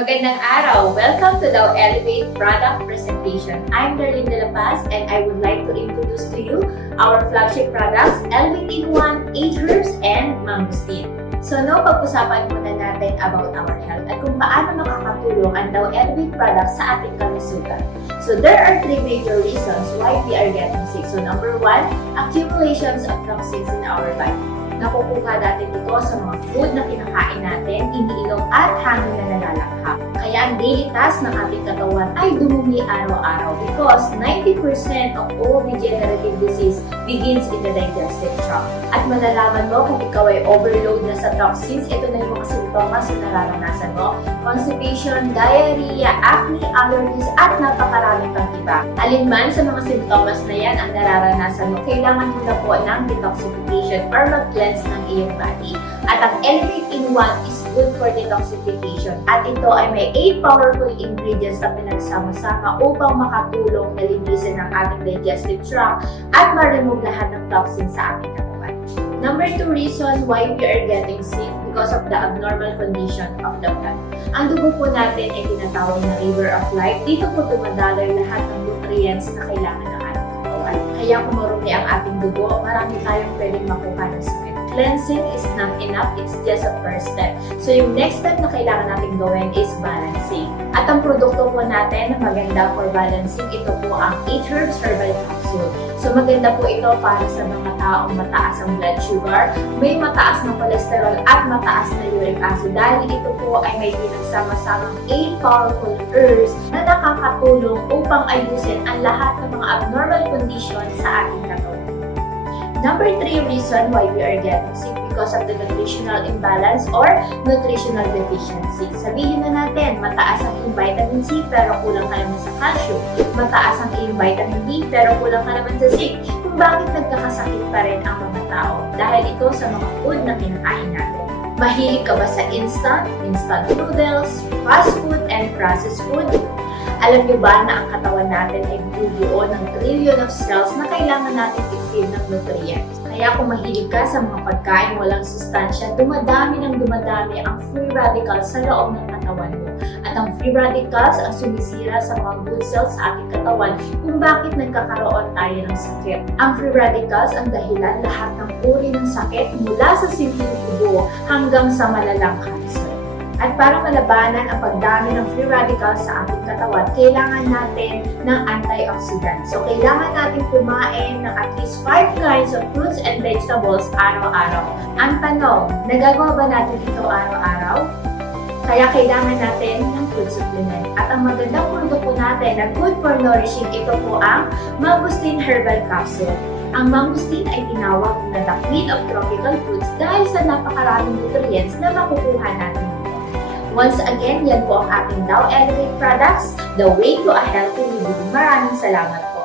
Magandang araw! Welcome to the Elevate product presentation. I'm Darlene De La Paz and I would like to introduce to you our flagship products, Elevate in 1, 8 Herbs, and Mangosteen. So pag-usapan muna natin about our health at kung paano makakatulong ang Dow Elevate products sa ating kalusugan. So there are 3 major reasons why we are getting sick. So number 1, accumulations of toxins in our body. Nakukuha natin ito sa mga food na kinakain natin, iniinom at hangin na nalalanghap. Kaya ang daily task ng ating katawan ay dumumi araw-araw because 90% of all degenerative disease begins in the digestive tract. At malalaman mo kung ikaw ay overload na sa toxins, ito na yung mga simptomas na nararanasan mo: constipation, diarrhea, acne, allergies, at napakarami pang iba. Alinman sa mga simptomas na yan ang nararanasan mo, kailangan mo na po ng detoxification or mag-cleanse ng iyong body. At ang Elevate in 1 is good for detoxification. At ito ay may 8 powerful ingredients na pinagsama-sama upang makatulong na linisin ang ating digestive tract at ma-remove lahat ng toxins sa ating katawan. Number 2 reason why we are getting sick because of the abnormal condition of the blood. Ang dugo po natin ay tinatawag na river of life. Dito po dumadaloy lahat ng nutrients na kailangan ng ating katawan. Kaya kung marumi ang ating dugo, marami tayong pwedeng makuha ng sakit. Cleansing is not enough, it's just a first step. So yung next step na kailangan natin gawin is balancing. At ang produkto po natin na maganda for balancing, ito po ang 8 Herbs Herbal Capsule. So maganda po ito para sa mga taong mataas ang blood sugar, may mataas na cholesterol at mataas na uric acid dahil ito po ay may pinagsama-samang 8 powerful herbs na nakakatulong upang ayusin ang lahat ng mga abnormal condition sa ating katawan. Number 3 reason why we are getting sick because of the nutritional imbalance or nutritional deficiency. Sabihin na natin, mataas ang iyong vitamin C pero kulang ka naman sa calcium. Mataas ang iyong vitamin D pero kulang ka naman sa zinc. Kung bakit nagkakasakit pa rin ang mga tao? Dahil ito sa mga food na kinakain natin. Mahilig ka ba sa instant noodles, fast food, and processed food? Alam niyo ba na ang katawan natin ay bubuo ng trillion of cells na kailangan natin i-feed ng nutrients? Kaya kung mahilig ka sa mga pagkain walang sustansya, dumadami ang free radicals sa loob ng katawan mo. At ang free radicals ang sumisira sa mga good cells sa ating katawan kung bakit nagkakaroon tayo ng sakit. Ang free radicals ang dahilan lahat ng uri ng sakit mula sa simpleng ubo hanggang sa malalang cancer. At para malabanan ang pagdami ng free radicals sa ating katawan, kailangan natin ng antioxidants. So, kailangan natin kumain ng at least 5 kinds of fruits and vegetables araw-araw. Ang tanong, nagagawa ba natin ito araw-araw? Kaya kailangan natin ng food supplement. At ang magandang produkto natin na good for nourishing, ito po ang Mangosteen Herbal Capsule. Ang mangosteen ay tinawag na the queen of tropical fruits dahil sa napakaraming nutrients na makukuha natin. Once again, yan po ang ating Dow Elevate products, the way to a healthy living. Maraming salamat po.